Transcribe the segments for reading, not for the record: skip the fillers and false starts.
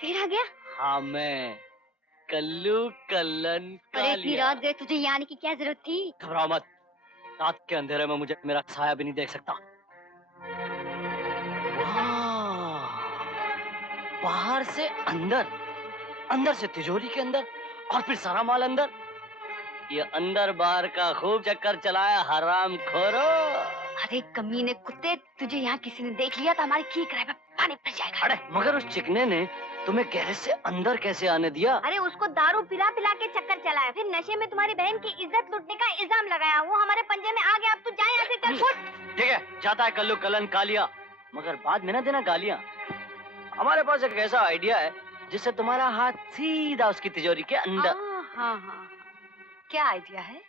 फिर आ गया? हाँ मैं कल्लू कल्लन अरे इतनी कालिया। रात गए, तुझे यहाँ आने की क्या जरूरत थी? घबराओ मत, रात के अंधेरे में मुझे मेरा साया भी नहीं देख सकता। वाह! बाहर से अंदर, अंदर से तिजोरी के अंदर और फिर सारा माल अंदर। ये अंदर बाहर का खूब चक्कर चलाया हराम खोरो। अरे कमीने कुत्ते, तुझे यहाँ किसी ने देख लिया तो हमारी की किराए पे पानी फिर जाएगा। अरे मगर उस चिकने ने तुम्हें गैरेज से अंदर कैसे आने दिया? अरे उसको दारू पिला पिला के चक्कर चलाया, फिर नशे में तुम्हारी बहन की इज्जत लूटने का इल्जाम लगाया। वो हमारे पंजे में आ गया। अब तू जा यहाँ से, चल फुट। ठीक है, जाता है कल्लू कल्लन कालिया, मगर बाद में ना देना गालियां। हमारे पास एक ऐसा आइडिया है जिससे तुम्हारा हाथ सीधा उसकी तिजोरी के अंदर। हाँ हाँ, क्या आइडिया है?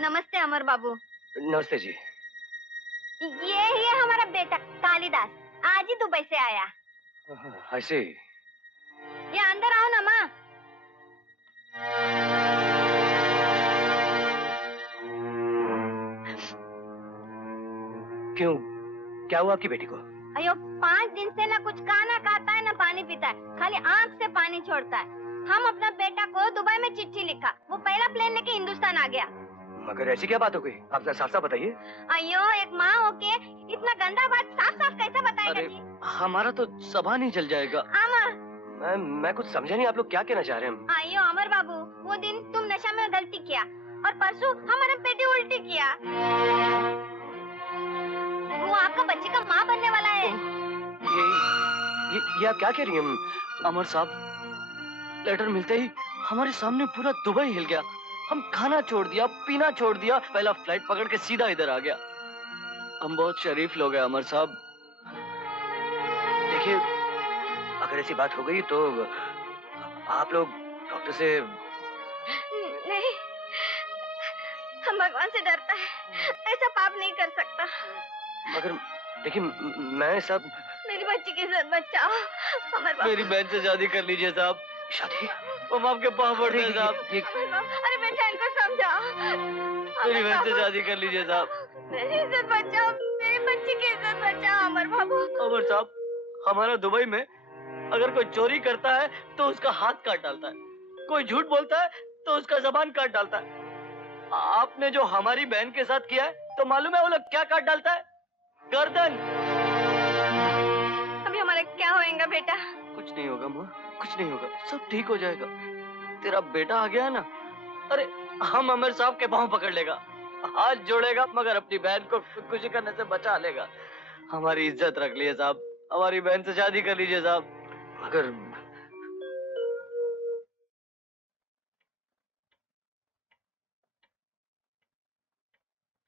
नमस्ते अमर बाबू। नमस्ते जी। ये ही है हमारा बेटा कालिदास, आज ही दुबई से आया। ऐसे ये अंदर आओ ना माँ। क्यों, क्या हुआ आपकी बेटी को? अयो 5 दिन से ना कुछ खाना खाता है ना पानी पीता है, खाली आंख से पानी छोड़ता है। हम अपना बेटा को दुबई में चिट्ठी लिखा, वो पहला प्लेन लेके हिंदुस्तान आ गया। मगर ऐसी क्या बात हो गई, आप साफ साफ बताइए। अयो एक माँ होके इतना गंदा बात साफ साफ कैसे बताएगा जी? हमारा तो जबान ही जल जाएगा। अमर, मैं कुछ समझा नहीं, आप लोग क्या कहना चाह रहे हैं? अयो अमर बाबू, वो दिन तुम नशा में गलती किया और परसों हमारे बेटे उल्टी किया। वो आपका बच्चे का माँ बनने वाला है। ये आप क्या कह रही हैं अमर साहब? लेटर मिलते ही हमारे सामने पूरा दुबई हिल गया। हम खाना छोड़ दिया, पीना छोड़ दिया, पहला फ्लाइट पकड़ के सीधा इधर आ गया। हम बहुत शरीफ लोग हैं अमर साहब। देखिए, अगर ऐसी बात हो गई तो आप लोग डॉक्टर से। नहीं, हम भगवान से डरता है, ऐसा पाप नहीं कर सकता। मगर देखिए, मैं सब। मेरी बच्ची की इज्जत बचाओ अमर बाबू। मेरी बहन से शादी कर लीजिए साहब। शादी? हम आपके पाँव पड़ते हैं साहब। अरे बेटा इनको समझाओ। मेरी बहन से शादी कर लीजिए साहब। मेरी इज्जत बचाओ, मेरी बच्ची की इज्जत बचाओ अमर बाबू। अमर साहब, हमारा दुबई में अगर कोई चोरी करता है तो उसका हाथ काट डालता है, कोई झूठ बोलता है तो उसका जबान काट डालता है। आपने जो हमारी बहन के साथ किया है तो मालूम है वो लोग क्या काट डालता है? गर्दन। अभी हमारा क्या होएगा बेटा? कुछ नहीं होगा माँ, कुछ नहीं होगा, सब ठीक हो जाएगा। तेरा बेटा आ गया है ना, अरे हम अमर साहब के पाँव पकड़ लेगा, हाथ जोड़ेगा, मगर अपनी बहन को खुदकुशी करने से बचा लेगा। हमारी इज्जत रख लीजिए साहब, हमारी बहन से शादी कर लीजिए साहब। मगर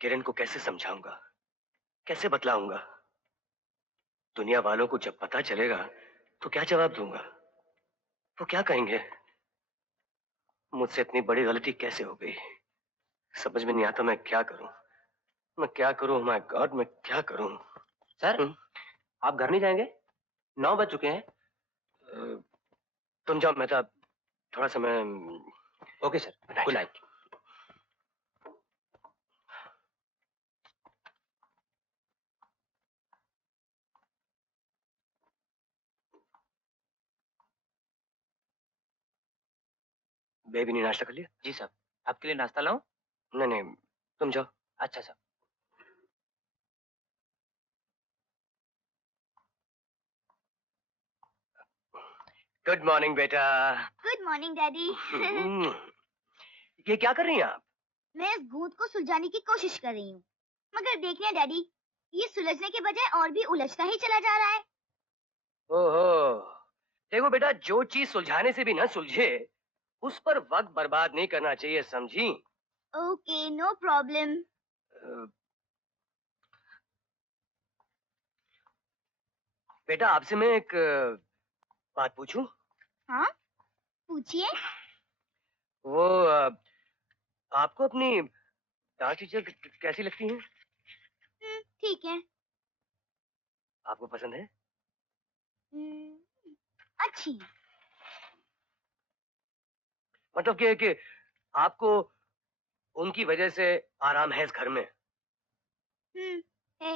किरण को कैसे समझाऊंगा, कैसे बतलाऊंगा? दुनिया वालों को जब पता चलेगा तो क्या जवाब दूंगा? वो क्या कहेंगे? मुझसे इतनी बड़ी गलती कैसे हो गई, समझ में नहीं आता। मैं क्या करूं, मैं क्या करूं? माय गॉड, मैं क्या करूं? सर, आप घर नहीं जाएंगे? 9 बज चुके हैं। तुम जाओ मेहता, थोड़ा समय। Okay sir, good night. Baby ने नाश्ता कर लिया? जी साहब, आपके लिए नाश्ता लाऊं? नहीं नहीं, तुम जाओ। अच्छा साहब। गुड मॉर्निंग बेटा। Good morning daddy. ये क्या कर रही हैं आप? मैं इस गूंद को सुलझाने की कोशिश कर रही हूँ, मगर देखिए डैडी, ये सुलझने के बजाय और भी उलझता ही चला जा रहा है। ओहो, देखो बेटा, जो चीज सुलझाने से भी ना सुलझे उस पर वक्त बर्बाद नहीं करना चाहिए, समझी? Okay, no problem. बेटा, आपसे मैं एक बात पूछूं? हाँ, पूछिए। वो आपको अपनी डांस टीचर कैसी लगती हैं? ठीक है। आपको पसंद है? अच्छी। मतलब कि आपको उनकी वजह से आराम है इस घर में? है।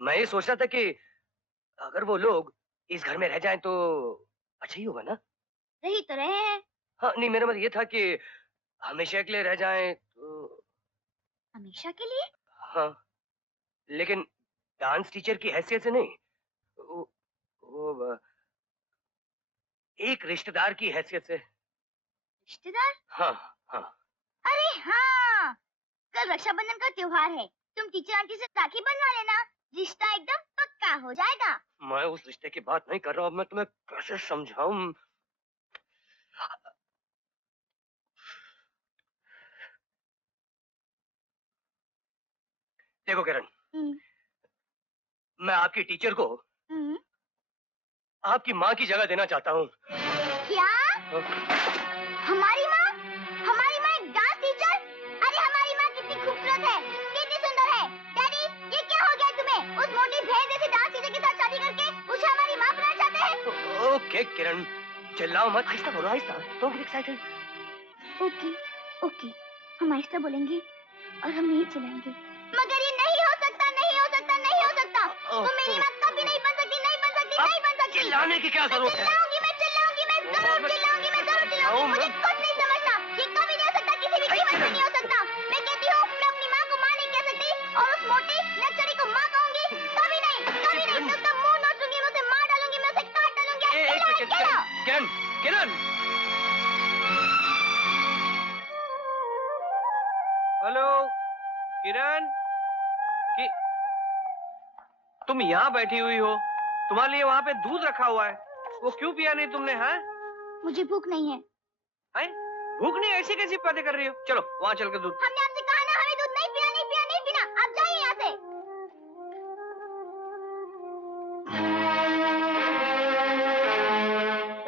मैं ये सोच रहा था कि अगर वो लोग इस घर में रह जाएं तो अच्छा ही होगा ना। रही तो रहे हैं। हाँ नहीं, मेरा मतलब ये था कि हमेशा के लिए रह जाएं तो। हमेशा के लिए? हाँ, लेकिन डांस टीचर की हैसियत से नहीं, वो एक रिश्तेदार की हैसियत से। रिश्तेदार? हाँ हाँ। अरे हाँ, कल रक्षाबंधन का त्योहार है, तुम टीचर आंटी से राखी बनवा लेना, रिश्ता एकदम पक्का हो जाएगा। मैं उस रिश्ते की बात नहीं कर रहा हूँ, मैं तुम्हें कैसे समझाऊं। देखो किरण, मैं आपकी टीचर को आपकी माँ की जगह देना चाहता हूँ। क्या? हमारी माँ? हमारी माँ एक डांस टीचर? अरे हमारी माँ कितनी खूबसूरत है, कितनी सुंदर है। डैडी, ये क्या हो गया तुम्हें? उस मोटी भैंस जैसी डांस टीचर के साथ शादी करके उसे हमारी माँ बनाना चाहते हैं? ओके किरण, चिल्लाओ मत, आहिस्ता बोलो, आहिस्ता। Don't get excited. Okay, okay, हम आहिस्ता बोलेंगे और हम नहीं चिल्लाएंगे। मगर ये नहीं हो सकता, नहीं हो सकता, नहीं हो सकता। तुम मेरी माँ कभी नहीं बन सकती, नहीं बन सकती, नहीं बन सकती। चिल्लाने की क्या जरूरत है? मैं चिल्लाऊंगी, मैं जरूर चिल्लाऊंगी, मैं जरूर चिल्लाऊंगी। मुझे कुछ नहीं समझना, ये कभी नहीं हो सकता, किसी भी कीमत पे नहीं हो सकता। मैं कहती हूँ, मैं अपनी माँ को माँ नहीं कह सकती और उस मोटी नक्चरी को माँ कहूंगी। कभी नहीं, कभी नहीं। मैं उसका मुंह नोचूंगी, मैं उसे मार डालूंगी, मैं उसे काट डालूंगी। किरण, किरण। हेलो किरण, तुम यहाँ बैठी हुई हो, तुम्हारे लिए वहाँ पे दूध रखा हुआ है, वो क्यों पिया नहीं तुमने? हाँ, मुझे भूख नहीं है। हैं? भूख नहीं? ऐसी कैसी बातें कर रही हो? चलो वहाँ चल के दूध। हमने आपसे कहा ना, हमें दूध नहीं पीना, नहीं पीना, नहीं पीना। आप जाइए यहाँ से।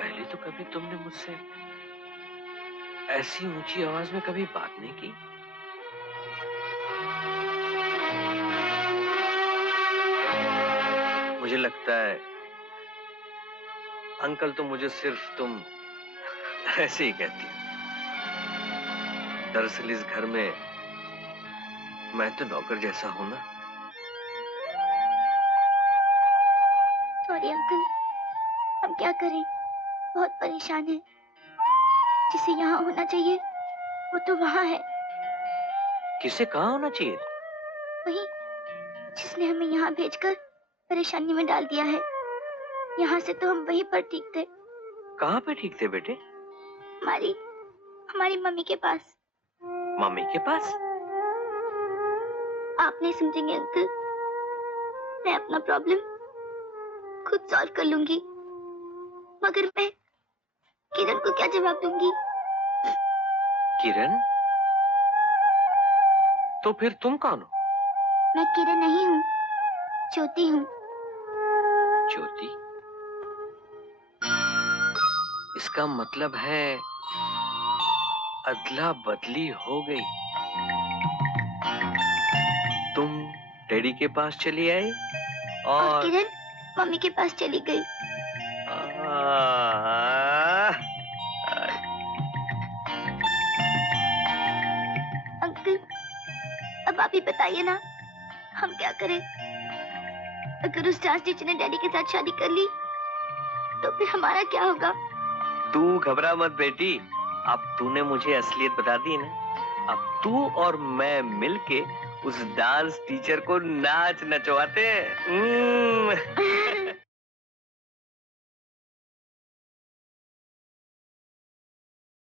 पहले तो कभी तुमने मुझसे ऐसी ऊंची आवाज में कभी बात नहीं की। मुझे लगता है अंकल तो मुझे सिर्फ तुम ऐसे ही कहती हो। दरअसल इस घर में मैं तो नौकर जैसा हूं ना। सॉरी अंकल, हम क्या करें, बहुत परेशान हैं। जिसे यहाँ होना चाहिए वो तो वहाँ है। किसे कहाँ होना चाहिए? वही जिसने हमें यहाँ भेजकर परेशानी में डाल दिया है। यहाँ से तो हम वहीं पर ठीक थे। कहाँ पे ठीक थे बेटे? हमारी हमारी मम्मी के पास। मम्मी के पास? आप नहीं समझेंगे अंकल, मैं अपना प्रॉब्लम खुद सॉल्व कर लूंगी, मगर मैं किरण को क्या जवाब दूंगी? किरण? तो फिर तुम कौन हो? मैं किरण नहीं हूँ, ज्योति हूँ। ज्योति? इसका मतलब है अदला बदली हो गई। तुम डैडी के पास चली आई और किरण मम्मी के पास चली गई। अंकल, अब आप ही बताइए ना, हम क्या करें? अगर उस डांस टीचर ने डैडी के साथ शादी कर ली तो फिर हमारा क्या होगा? तू घबरा मत बेटी, अब तूने मुझे असलियत बता दी ना। अब तू और मैं मिलके उस डांस टीचर को नाच नचवाते हैं।